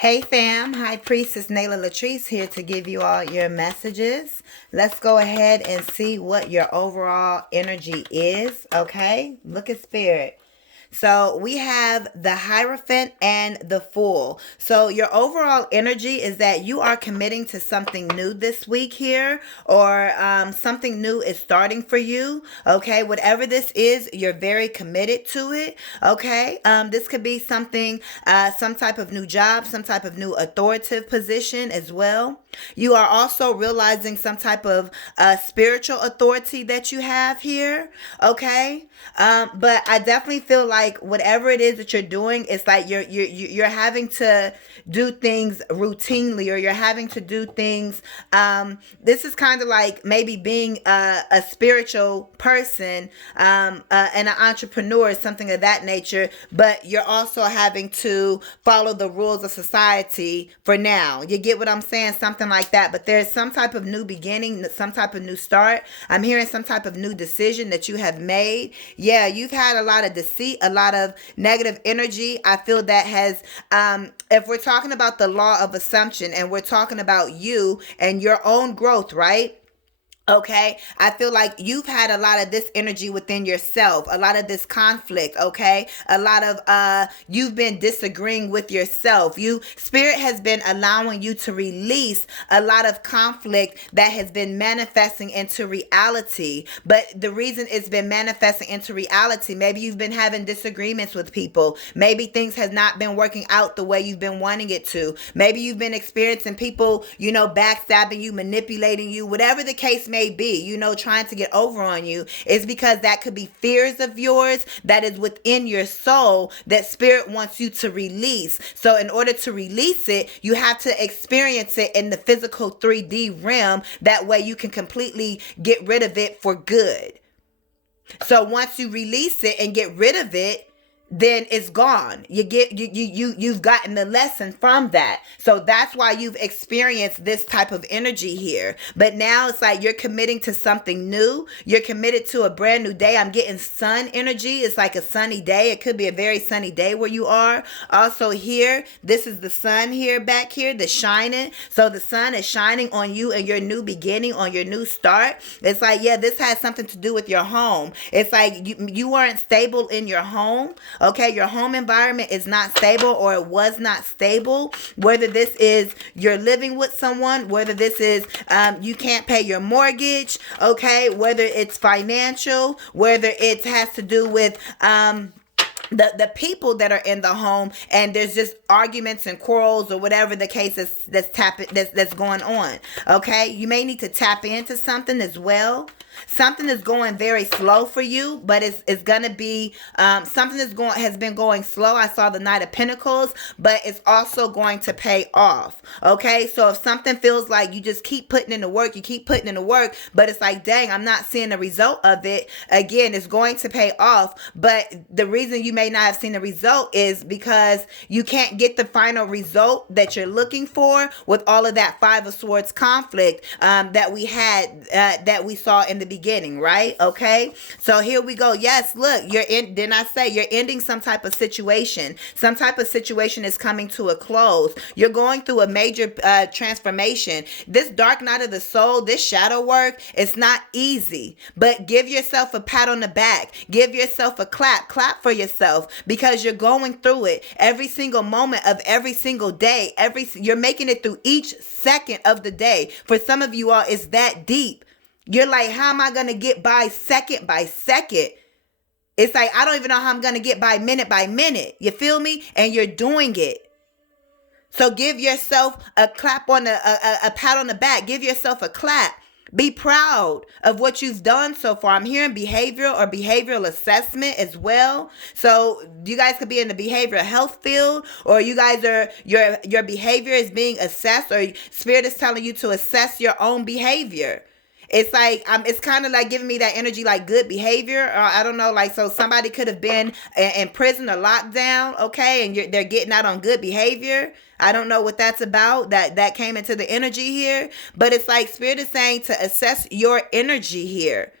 Hey fam, High Priestess LATRICE here to give you all your messages. Let's go ahead and see what your overall energy is, okay? Look at Spirit. So we have the Hierophant and the Fool. So your overall energy is that you are committing to something new this week here, or something new is starting for you. Okay, whatever this is, you're very committed to it. Okay, this could be something, some type of new job, some type of new authoritative position as well. You are also realizing some type of spiritual authority that you have here. Okay, but I definitely feel like whatever it is that you're doing, it's like you're having to do things routinely, or you're having to do things. This is kind of like maybe being a spiritual person, and an entrepreneur, something of that nature. But you're also having to follow the rules of society for now. You get what I'm saying? Something like that. But there's some type of new beginning, some type of new start. I'm hearing some type of new decision that you have made. Yeah, you've had a lot of deceit, a lot of negative energy. I feel that has, if we're talking about the law of assumption and we're talking about you and your own growth, right? Okay, I feel like you've had a lot of this energy within yourself, a lot of this conflict, okay? A lot of you've been disagreeing with yourself. Spirit has been allowing you to release a lot of conflict that has been manifesting into reality. But the reason it's been manifesting into reality, maybe you've been having disagreements with people. Maybe things has not been working out the way you've been wanting it to. Maybe you've been experiencing people, backstabbing you, manipulating you, whatever the case may be, trying to get over on you. Is because that could be fears of yours that is within your soul that Spirit wants you to release. So in order to release it, you have to experience it in the physical 3D realm. That way you can completely get rid of it for good. So once you release it and get rid of it, then it's gone. You've gotten the lesson from that. So that's why you've experienced this type of energy here. But now it's like you're committing to something new. You're committed to a brand new day. I'm getting sun energy. It's like a sunny day. It could be a very sunny day where you are. Also here, this is the sun here, back here, the shining. So the sun is shining on you and your new beginning, on your new start. It's like, yeah, this has something to do with your home. It's like you weren't stable in your home. Okay, your home environment is not stable, or it was not stable. Whether this is you're living with someone, whether this is you can't pay your mortgage, okay, whether it's financial, whether it has to do with the people that are in the home, and there's just arguments and quarrels or whatever the case is that's going on. Okay, you may need to tap into something as well. Something is going very slow for you, but it's gonna be something has been going slow. I saw the Knight of Pentacles, but it's also going to pay off. Okay, so if something feels like you just keep putting in the work, but it's like, dang, I'm not seeing the result of it. Again, it's going to pay off, but the reason you may not have seen the result is because you can't get the final result that you're looking for with all of that Five of Swords conflict that we had, that we saw in the beginning, right? Okay, so here we go. Yes, look, didn't I say you're ending some type of situation? Some type of situation is coming to a close. You're going through a major transformation. This dark night of the soul, this shadow work, it's not easy, but give yourself a pat on the back. Give yourself a clap for yourself, because you're going through it every single moment of every single day. You're making it through each second of the day. For some of you all, it's that deep. You're like, how am I going to get by second by second? It's like, I don't even know how I'm going to get by minute. You feel me? And you're doing it. So give yourself a clap on a pat on the back. Give yourself a clap. Be proud of what you've done so far. I'm hearing behavioral or behavioral assessment as well. So you guys could be in the behavioral health field, or you guys are your behavior is being assessed, or Spirit is telling you to assess your own behavior. It's like, it's kind of like giving me that energy, like good behavior. Or I don't know, like, so somebody could have been in prison or locked down, okay, and they're getting out on good behavior. I don't know what that's about. That came into the energy here. But it's like Spirit is saying to assess your energy here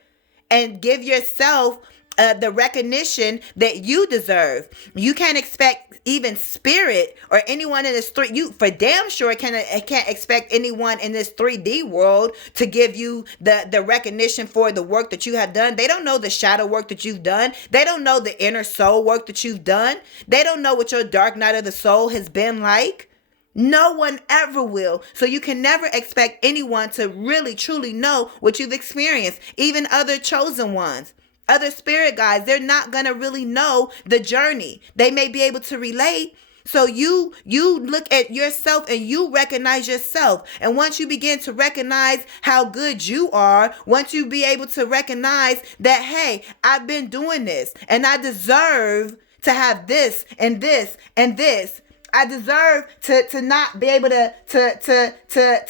and give yourself the recognition that you deserve. You can't expect even spirit or anyone in this you for damn sure can't expect anyone in this 3D world to give you the recognition for the work that you have done. They don't know the shadow work that you've done. They don't know the inner soul work that you've done. They don't know what your dark night of the soul has been like. No one ever will. So you can never expect anyone to really truly know what you've experienced. Even other chosen ones, other spirit guides, they're not going to really know the journey. They may be able to relate. So you look at yourself and you recognize yourself. And once you begin to recognize how good you are, once you be able to recognize that, hey, I've been doing this and I deserve to have this and this and this. I deserve to not be able to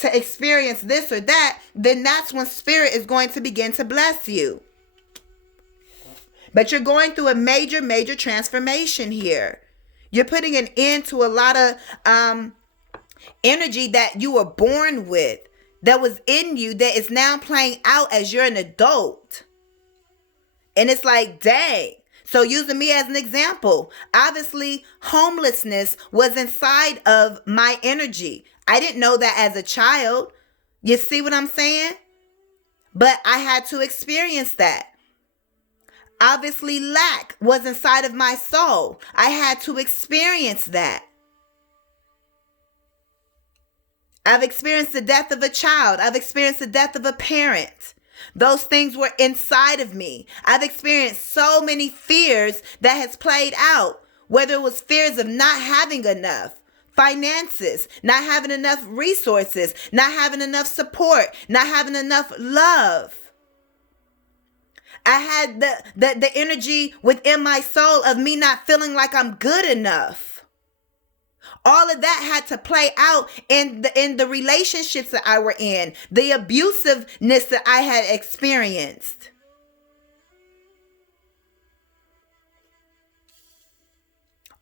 experience this or that. Then that's when spirit is going to begin to bless you. But you're going through a major, major transformation here. You're putting an end to a lot of energy that you were born with, that was in you, that is now playing out as you're an adult. And it's like, dang. So using me as an example, obviously homelessness was inside of my energy. I didn't know that as a child. You see what I'm saying? But I had to experience that. Obviously, lack was inside of my soul. I had to experience that. I've experienced the death of a child. I've experienced the death of a parent. Those things were inside of me. I've experienced so many fears that has played out, whether it was fears of not having enough finances, not having enough resources, not having enough support, not having enough love. I had the energy within my soul of me not feeling like I'm good enough. All of that had to play out in the relationships that I were in, the abusiveness that I had experienced.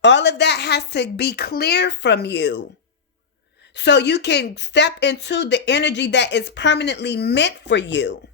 All of that has to be clear from you so you can step into the energy that is permanently meant for you.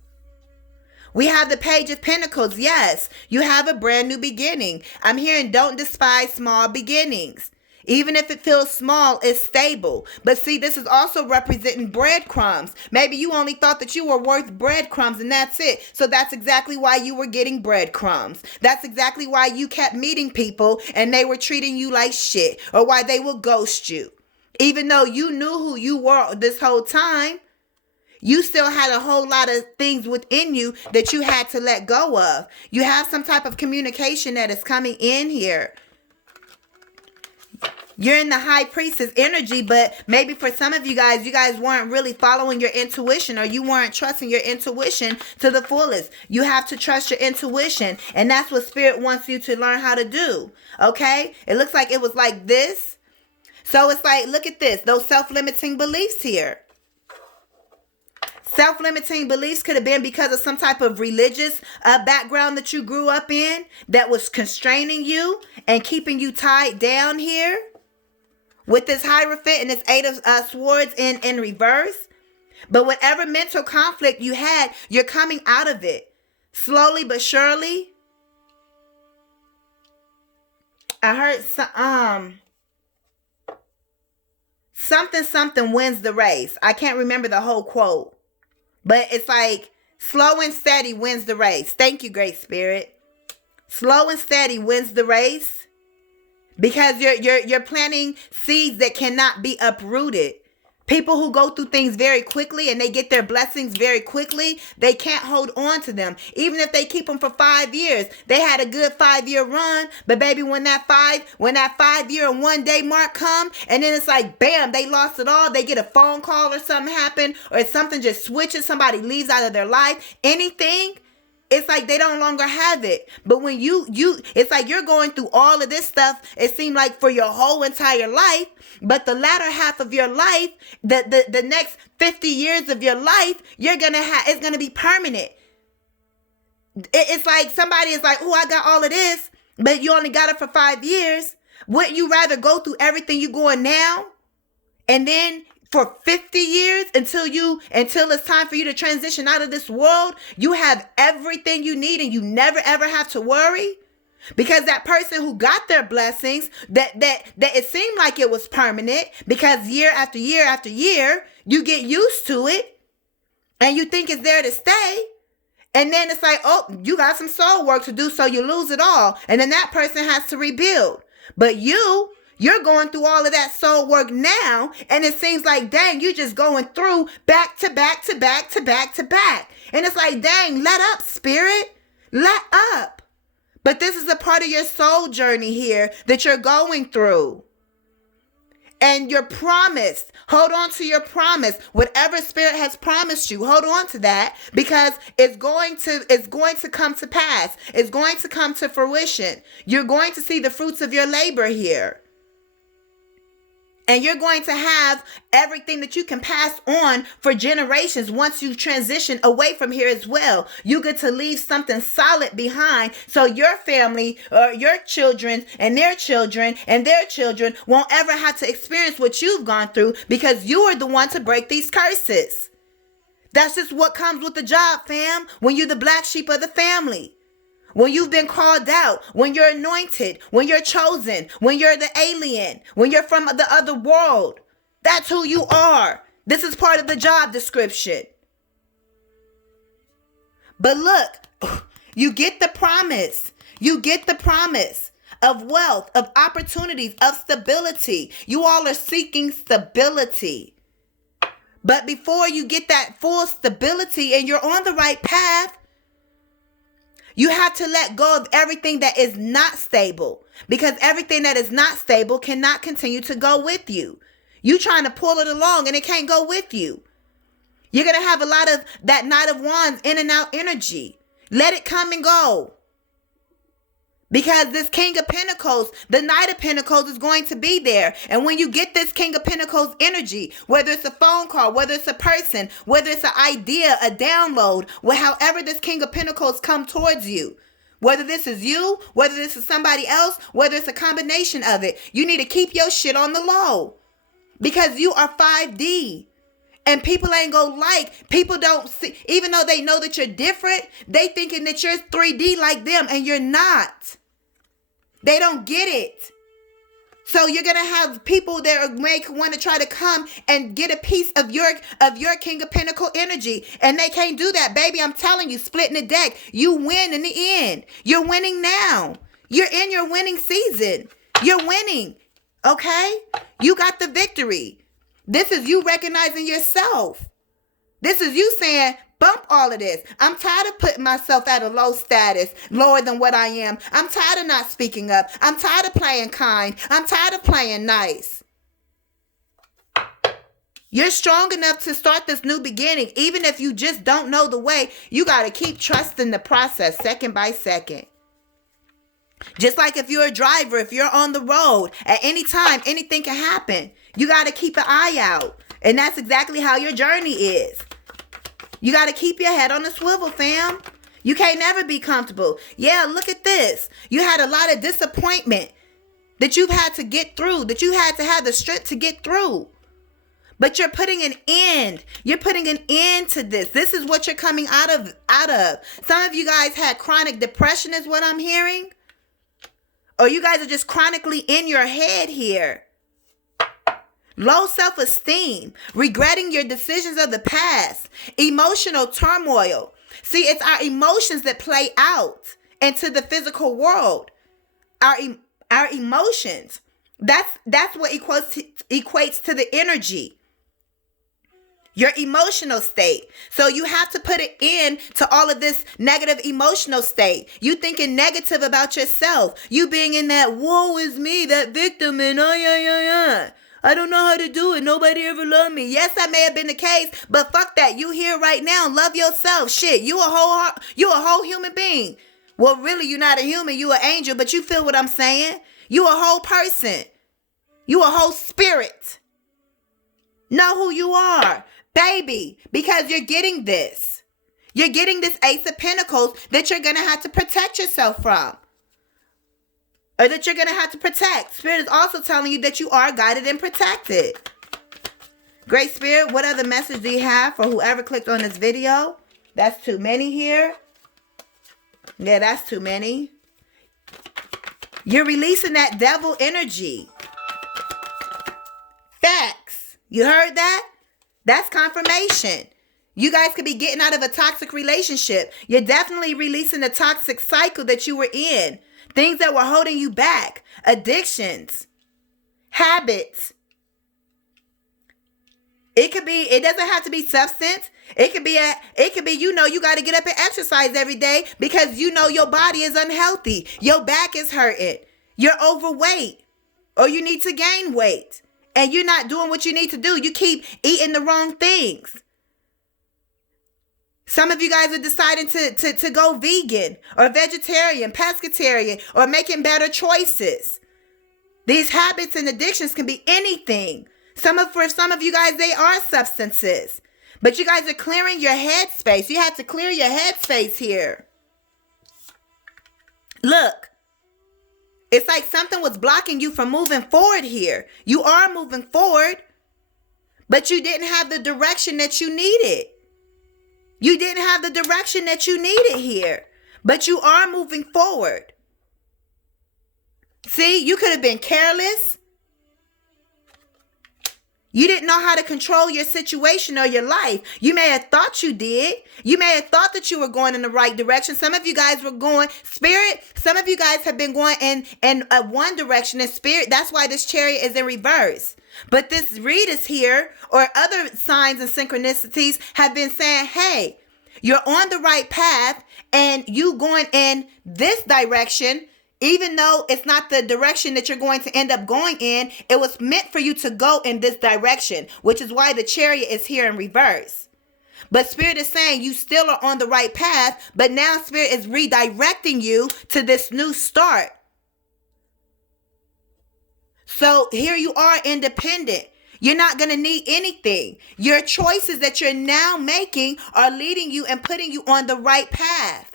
We have the Page of Pentacles. Yes, you have a brand new beginning. I'm hearing don't despise small beginnings. Even if it feels small, it's stable. But see, this is also representing breadcrumbs. Maybe you only thought that you were worth breadcrumbs and that's it. So that's exactly why you were getting breadcrumbs. That's exactly why you kept meeting people and they were treating you like shit, or why they will ghost you. Even though you knew who you were this whole time, you still had a whole lot of things within you that you had to let go of. You have some type of communication that is coming in here. You're in the High Priestess energy, but maybe for some of you guys weren't really following your intuition, or you weren't trusting your intuition to the fullest. You have to trust your intuition, and that's what Spirit wants you to learn how to do, okay? It looks like it was like this. So it's like, look at this, those self-limiting beliefs here. Self-limiting beliefs could have been because of some type of religious background that you grew up in that was constraining you and keeping you tied down here. With this Hierophant and this Eight of Swords in reverse. But whatever mental conflict you had, you're coming out of it. Slowly but surely. I heard something wins the race. I can't remember the whole quote. But it's like slow and steady wins the race. Thank you, Great Spirit. Slow and steady wins the race. Because you're planting seeds that cannot be uprooted. People who go through things very quickly and they get their blessings very quickly, they can't hold on to them. Even if they keep them for 5 years. They had a good 5-year run, but baby, when that 5-year and 1 day mark come, and then it's like, bam, they lost it all. They get a phone call or something happen, or something just switches, somebody leaves out of their life, anything. It's like they don't longer have it. But when you it's like you're going through all of this stuff, it seemed like for your whole entire life. But the latter half of your life, the next 50 years of your life, it's gonna be permanent. It's like somebody is like, oh, I got all of this, but you only got it for 5 years. Wouldn't you rather go through everything you're going now, and then for 50 years until it's time for you to transition out of this world, you have everything you need and you never ever have to worry? Because that person who got their blessings, that it seemed like it was permanent, because year after year after year, you get used to it and you think it's there to stay. And then it's like, oh, you got some soul work to do, so you lose it all. And then that person has to rebuild. But you're going through all of that soul work now, and it seems like, dang, you're just going through back to back to back to back to back. And it's like, dang, let up, spirit. Let up. But this is a part of your soul journey here that you're going through. And you're promised. Hold on to your promise. Whatever spirit has promised you, hold on to that, because it's going to come to pass. It's going to come to fruition. You're going to see the fruits of your labor here. And you're going to have everything that you can pass on for generations once you transition away from here as well. You get to leave something solid behind, so your family or your children and their children and their children won't ever have to experience what you've gone through, because you are the one to break these curses. That's just what comes with the job, fam, when you're the black sheep of the family. When you've been called out, when you're anointed, when you're chosen, when you're the alien, when you're from the other world. That's who you are. This is part of the job description. But look, you get the promise. You get the promise of wealth, of opportunities, of stability. You all are seeking stability. But before you get that full stability and you're on the right path, you have to let go of everything that is not stable, because everything that is not stable cannot continue to go with you. You trying to pull it along and it can't go with you. You're going to have a lot of that Knight of Wands in and out energy. Let it come and go. Because this King of Pentacles, the Knight of Pentacles is going to be there. And when you get this King of Pentacles energy, whether it's a phone call, whether it's a person, whether it's an idea, a download, however this King of Pentacles come towards you, whether this is you, whether this is somebody else, whether it's a combination of it, you need to keep your shit on the low. Because you are 5D. And people ain't gonna people don't see, even though they know that you're different, they thinking that you're 3D like them, and you're not. They don't get it. So you're going to have people that may want to try to come and get a piece of your King of Pentacle energy. And they can't do that, baby. I'm telling you, splitting the deck. You win in the end. You're winning now. You're in your winning season. You're winning. Okay? You got the victory. This is you recognizing yourself. This is you saying, bump all of this. I'm tired of putting myself at a low status, lower than what I am. I'm tired of not speaking up. I'm tired of playing kind. I'm tired of playing nice. You're strong enough to start this new beginning. Even if you just don't know the way, you got to keep trusting the process second by second. Just like if you're a driver, if you're on the road, at any time, anything can happen. You got to keep an eye out. And that's exactly how your journey is. You got to keep your head on the swivel, fam. You can't never be comfortable. Yeah, look at this. You had a lot of disappointment that you've had to get through, that you had to have the strength to get through. But you're putting an end. You're putting an end to this. This is what you're coming out of. Some of you guys had chronic depression is what I'm hearing. Or you guys are just chronically in your head here. Low self-esteem, regretting your decisions of the past, emotional turmoil. See, it's our emotions that play out into the physical world. Our emotions. That's what equates to the energy. Your emotional state. So you have to put an end to all of this negative emotional state. You thinking negative about yourself. You being in that woe is me, that victim, and I don't know how to do it. Nobody ever loved me. Yes, that may have been the case, but fuck that. You here right now. Love yourself. Shit, you a whole human being. Well, really, you're not a human. You an angel, but you feel what I'm saying? You a whole person. You a whole spirit. Know who you are, baby, because you're getting this. You're getting this Ace of Pentacles that you're going to have to protect yourself from. Or that you're going to have to protect. Spirit is also telling you that you are guided and protected. Great Spirit, what other message do you have for whoever clicked on this video? That's too many here. Yeah, that's too many. You're releasing that devil energy. Facts. You heard that? That's confirmation. You guys could be getting out of a toxic relationship. You're definitely releasing the toxic cycle that you were in. Things that were holding you back. Addictions. Habits. It doesn't have to be substance. It could be, you got to get up and exercise every day because your body is unhealthy. Your back is hurting. You're overweight or you need to gain weight and you're not doing what you need to do. You keep eating the wrong things. Some of you guys are deciding to go vegan or vegetarian, pescatarian, or making better choices. These habits and addictions can be anything. For some of you guys, they are substances. But you guys are clearing your head space. You have to clear your head space here. Look. It's like something was blocking you from moving forward here. You are moving forward, but you didn't have the direction that you needed. You didn't have the direction that you needed here, but you are moving forward. See, you could have been careless. You didn't know how to control your situation or your life. You may have thought you did. You may have thought that you were going in the right direction. Some of you guys were going, Spirit, some of you guys have been going in one direction in Spirit. That's why this Chariot is in reverse. But this read is here, or other signs and synchronicities have been saying, hey, you're on the right path and you going in this direction. Even though it's not the direction that you're going to end up going in, it was meant for you to go in this direction, which is why the Chariot is here in reverse. But Spirit is saying you still are on the right path, but now Spirit is redirecting you to this new start. So here you are, independent. You're not going to need anything. Your choices that you're now making are leading you and putting you on the right path.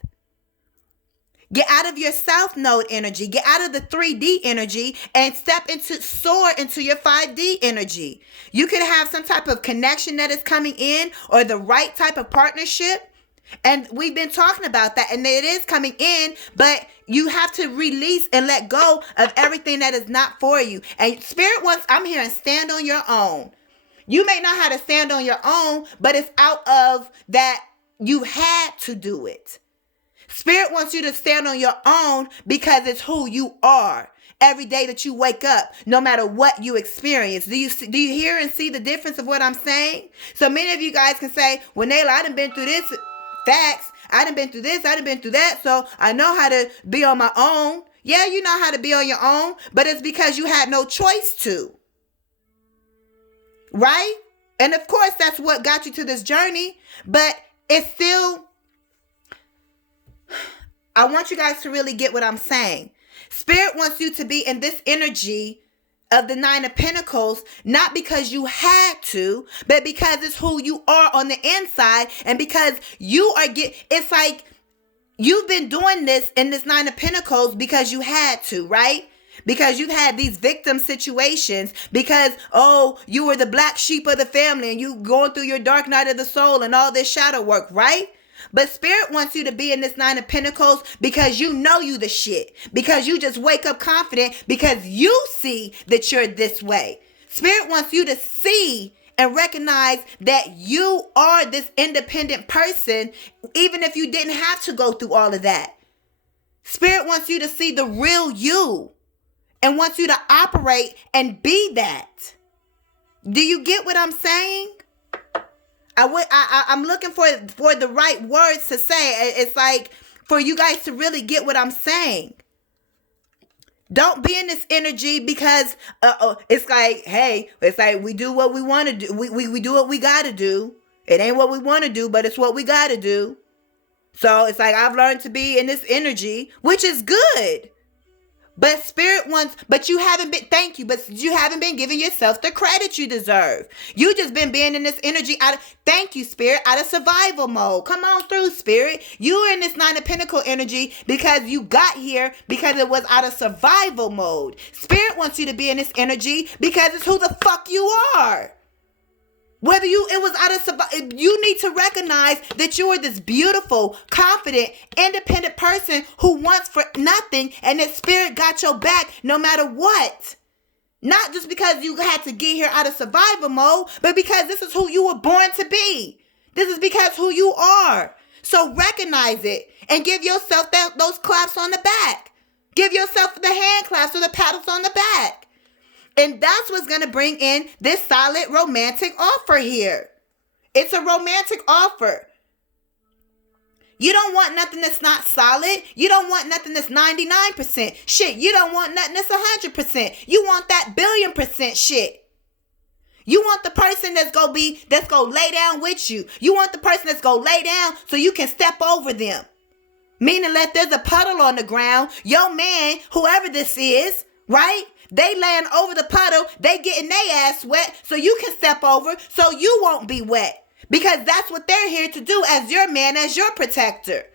Get out of your South Node energy. Get out of the 3D energy and soar into your 5D energy. You could have some type of connection that is coming in or the right type of partnership. And we've been talking about that, and it is coming in, but you have to release and let go of everything that is not for you. And Spirit wants, I'm here and stand on your own. You may know how to stand on your own, but it's out of that you had to do it. Spirit wants you to stand on your own because it's who you are. Every day that you wake up, no matter what you experience. Do you hear and see the difference of what I'm saying? So many of you guys can say, well, Naila, I done been through this. Facts. I done been through this. I done been through that. So I know how to be on my own. Yeah, you know how to be on your own, but it's because you had no choice to. Right? And of course, that's what got you to this journey, but it's still, I want you guys to really get what I'm saying. Spirit wants you to be in this energy of the 9 of Pentacles, not because you had to, but because it's who you are on the inside, and because you are it's like you've been doing this in this 9 of Pentacles because you had to, right? Because you've had these victim situations, because, oh, you were the black sheep of the family and you going through your dark night of the soul and all this shadow work, right? But Spirit wants you to be in this 9 of Pentacles because you know you the shit. Because you just wake up confident because you see that you're this way. Spirit wants you to see and recognize that you are this independent person, even if you didn't have to go through all of that. Spirit wants you to see the real you and wants you to operate and be that. Do you get what I'm saying? I'm looking for the right words to say. It's like for you guys to really get what I'm saying. Don't be in this energy because it's like, hey, it's like we do what we want to do. We do what we got to do. It ain't what we want to do, but it's what we got to do. So it's like I've learned to be in this energy, which is good. But Spirit wants, but you haven't been giving yourself the credit you deserve. You just been being in this energy thank you, Spirit, out of survival mode. Come on through, Spirit. You are in this 9 of Pentacles energy because you got here because it was out of survival mode. Spirit wants you to be in this energy because it's who the fuck you are. Whether it was out of survival, you need to recognize that you are this beautiful, confident, independent person who wants for nothing, and that spirit got your back no matter what. Not just because you had to get here out of survival mode, but because this is who you were born to be. This is because who you are. So recognize it and give yourself those claps on the back. Give yourself the hand claps or the paddles on the back. And that's what's going to bring in this solid romantic offer here. It's a romantic offer. You don't want nothing that's not solid. You don't want nothing that's 99%. Shit, you don't want nothing that's 100%. You want that 1,000,000,000% shit. You want the person that's gonna lay down with you. You want the person that's gonna lay down so you can step over them. Meaning that there's a puddle on the ground. Your man, whoever this is, right? They laying over the puddle. They getting their ass wet so you can step over so you won't be wet. Because that's what they're here to do as your man, as your protector.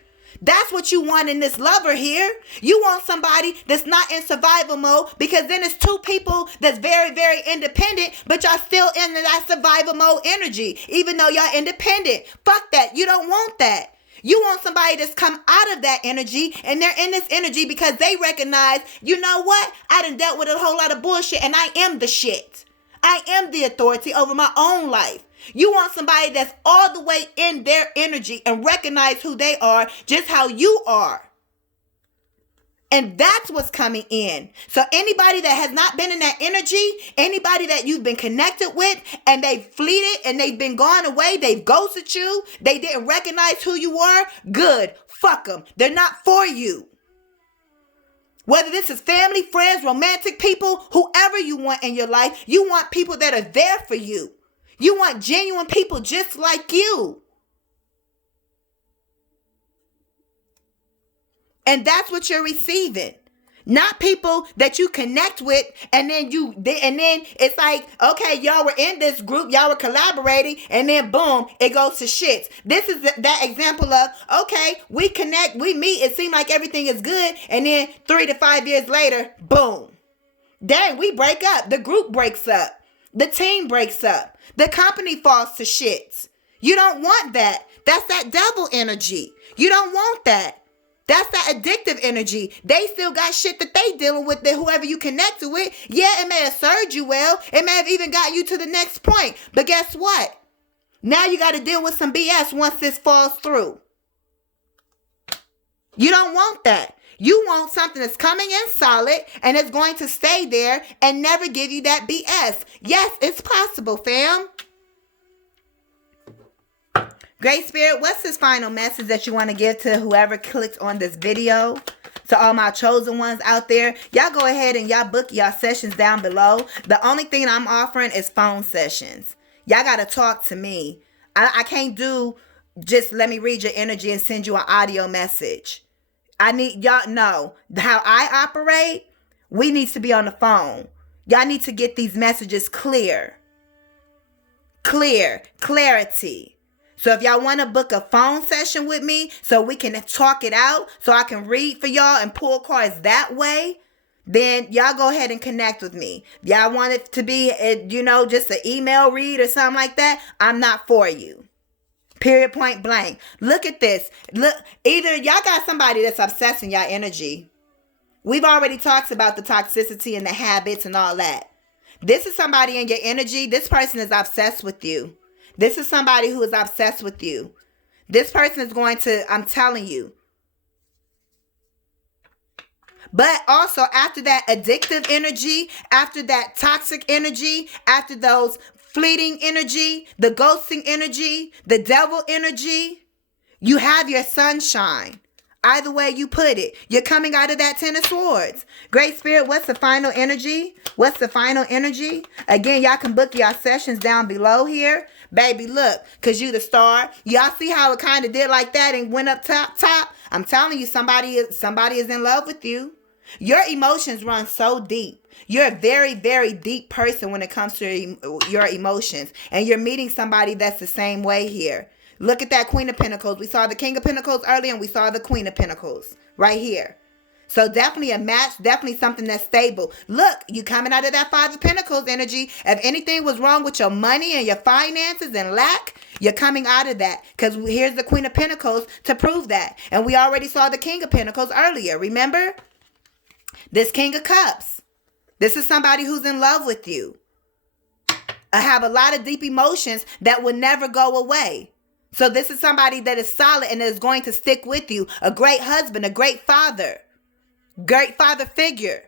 That's what you want in this lover here. You want somebody that's not in survival mode, because then it's two people that's very, very independent, but y'all still in that survival mode energy, even though y'all independent. Fuck that. You don't want that. You want somebody that's come out of that energy, and they're in this energy because they recognize, you know what? I done dealt with a whole lot of bullshit, and I am the shit. I am the authority over my own life. You want somebody that's all the way in their energy and recognize who they are, just how you are. And that's what's coming in. So anybody that has not been in that energy, anybody that you've been connected with and they've fleeted and they've been gone away, they've ghosted you, they didn't recognize who you are, good. Fuck them. They're not for you. Whether this is family, friends, romantic people, whoever you want in your life, you want people that are there for you. You want genuine people just like you. And that's what you're receiving. Not people that you connect with and then it's like, okay, y'all were in this group, y'all were collaborating, and then boom, it goes to shit. This is that example of, okay, we connect, we meet, it seems like everything is good, and then 3 to 5 years later, boom. Dang, we break up. The group breaks up. The team breaks up. The company falls to shits. You don't want that. That's that devil energy. You don't want that. That's that addictive energy. They still got shit that they dealing with, that whoever you connected with, yeah, it may have served you well. It may have even got you to the next point. But guess what? Now you got to deal with some BS once this falls through. You don't want that. You want something that's coming in solid and it's going to stay there and never give you that BS. Yes, it's possible, fam. Great Spirit, what's this final message that you want to give to whoever clicked on this video? To all my chosen ones out there, y'all go ahead and y'all book y'all sessions down below. The only thing I'm offering is phone sessions. Y'all got to talk to me. I can't do just let me read your energy and send you an audio message. I need y'all know how I operate. We need to be on the phone. Y'all need to get these messages clear. Clarity. So if y'all want to book a phone session with me so we can talk it out, so I can read for y'all and pull cards that way, then y'all go ahead and connect with me. If y'all want it to be, just an email read or something like that, I'm not for you. Period, point blank. Look at this. Look, either y'all got somebody that's obsessing y'all energy. We've already talked about the toxicity and the habits and all that. This is somebody in your energy. This person is obsessed with you. This is somebody who is obsessed with you. This person is going to, I'm telling you. But also after that addictive energy, after that toxic energy, after those fleeting energy, the ghosting energy, the devil energy, you have your sunshine. Either way you put it, you're coming out of that 10 of swords. Great Spirit, what's the final energy? What's the final energy? Again, y'all can book y'all sessions down below here. Baby, look, because you the star. Y'all see how it kind of did like that and went up top? I'm telling you, somebody is in love with you. Your emotions run so deep. You're a very, very deep person when it comes to your emotions. And you're meeting somebody that's the same way here. Look at that Queen of Pentacles. We saw the King of Pentacles earlier and we saw the Queen of Pentacles right here. So definitely a match, definitely something that's stable. Look, you coming out of that Five of Pentacles energy. If anything was wrong with your money and your finances and lack, you're coming out of that. Because here's the Queen of Pentacles to prove that. And we already saw the King of Pentacles earlier. Remember? This King of Cups. This is somebody who's in love with you. I have a lot of deep emotions that will never go away. So this is somebody that is solid and is going to stick with you. A great husband, a great father figure.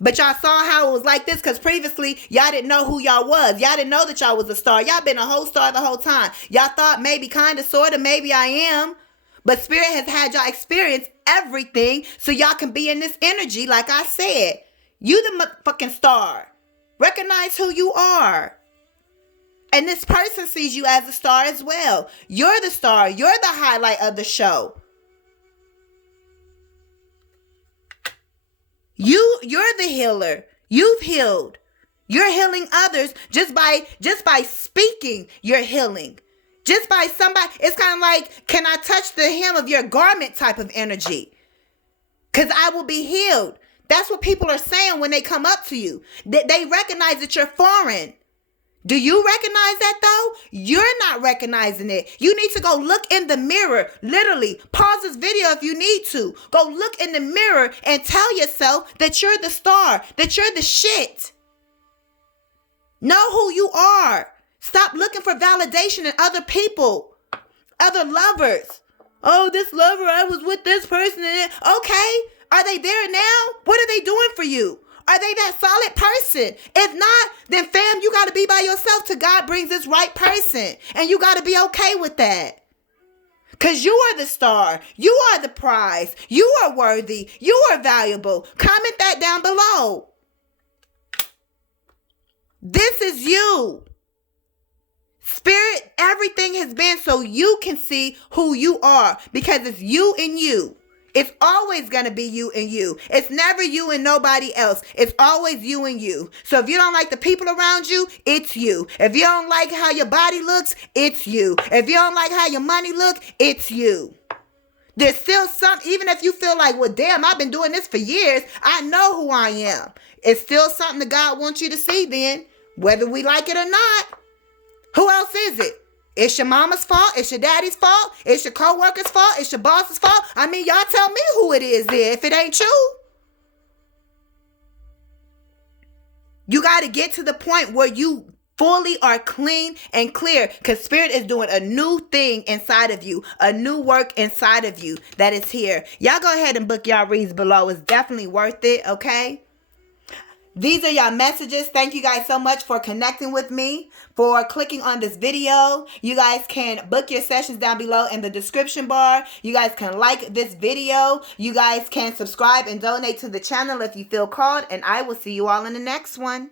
But y'all saw how it was like this because previously y'all didn't know who y'all was. Y'all didn't know that y'all was a star. Y'all been a whole star the whole time. Y'all thought maybe, kind of, sort of, maybe I am. But Spirit has had y'all experience everything so y'all can be in this energy like I said. You the motherfucking star. Recognize who you are. And this person sees you as a star as well. You're the star. You're the highlight of the show. You're the healer. You've healed. You're healing others just by speaking. You're healing. Just by somebody. It's kind of like, can I touch the hem of your garment type of energy? Because I will be healed. That's what people are saying when they come up to you. They recognize that you're foreign. Do you recognize that though? You're not recognizing it. You need to go look in the mirror. Literally, pause this video if you need to. Go look in the mirror and tell yourself that you're the star, that you're the shit. Know who you are. Stop looking for validation in other people, other lovers. Oh, this lover, I was with this person. Okay, are they there now? What are they doing for you? Are they that solid person? If not, then fam, you got to be by yourself till God brings this right person. And you got to be okay with that. Because you are the star. You are the prize. You are worthy. You are valuable. Comment that down below. This is you. Spirit, everything has been so you can see who you are. Because it's you and you. It's always going to be you and you. It's never you and nobody else. It's always you and you. So if you don't like the people around you, it's you. If you don't like how your body looks, it's you. If you don't like how your money looks, it's you. There's still some, even if you feel like, well, damn, I've been doing this for years. I know who I am. It's still something that God wants you to see then, whether we like it or not. Who else is it? It's your mama's fault. It's your daddy's fault. It's your co-worker's fault. It's your boss's fault. I mean, y'all tell me who it is there if it ain't you. You got to get to the point where you fully are clean and clear because Spirit is doing a new thing inside of you, a new work inside of you that is here. Y'all go ahead and book y'all reads below. It's definitely worth it, okay? These are y'all messages. Thank you guys so much for connecting with me, for clicking on this video. You guys can book your sessions down below in the description bar. You guys can like this video. You guys can subscribe and donate to the channel if you feel called. And I will see you all in the next one.